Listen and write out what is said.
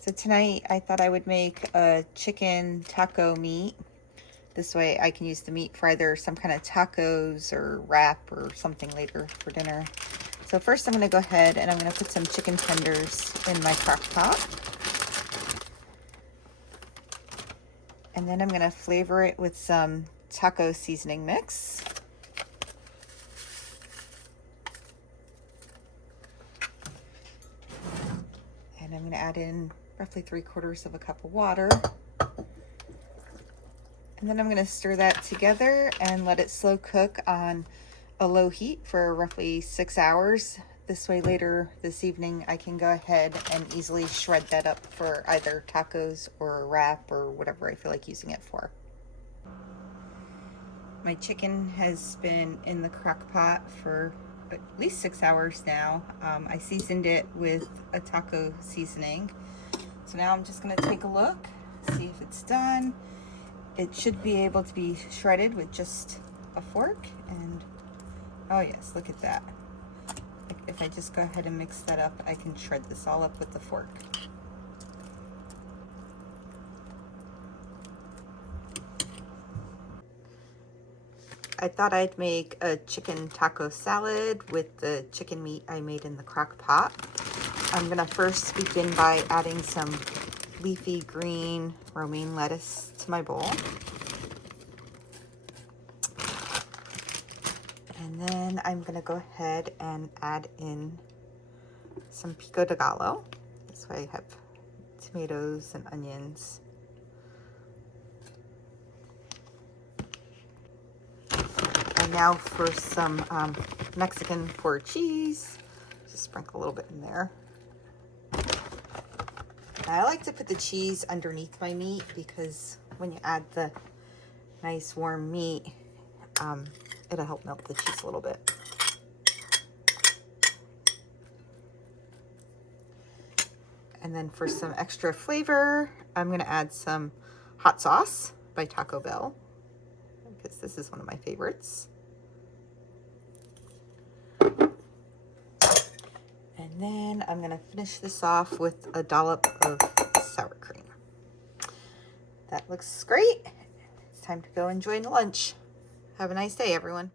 So tonight I thought I would make a chicken taco meat. This way I can use the meat for either some kind of tacos or wrap or something later for dinner. So first I'm going to go ahead and I'm going to put some chicken tenders in my crock pot. And then I'm going to flavor it with some taco seasoning mix. And I'm going to add in roughly 3/4 of a cup of water. And then I'm going to stir that together and let it slow cook on a low heat for roughly 6 hours. This way later this evening I can go ahead and easily shred that up for either tacos or a wrap or whatever I feel like using it for. My chicken has been in the crock pot for at least 6 hours now. I seasoned it with a taco seasoning. So now I'm just going to take a look, see if it's done. It should be able to be shredded with just a fork, and oh yes, look at that. If I just go ahead and mix that up, I can shred this all up with the fork. I thought I'd make a chicken taco salad with the chicken meat I made in the crock pot. I'm gonna first begin by adding some leafy green romaine lettuce to my bowl. And then I'm gonna go ahead and add in some pico de gallo. This way I have tomatoes and onions. And now for some Mexican four cheese. Just sprinkle a little bit in there. I like to put the cheese underneath my meat because when you add the nice warm meat, it'll help melt the cheese a little bit. And then for some extra flavor, I'm going to add some hot sauce by Taco Bell, because this is one of my favorites. And then I'm going to finish this off with a dollop of sour cream. That looks great. It's time to go enjoy lunch. Have a nice day, everyone.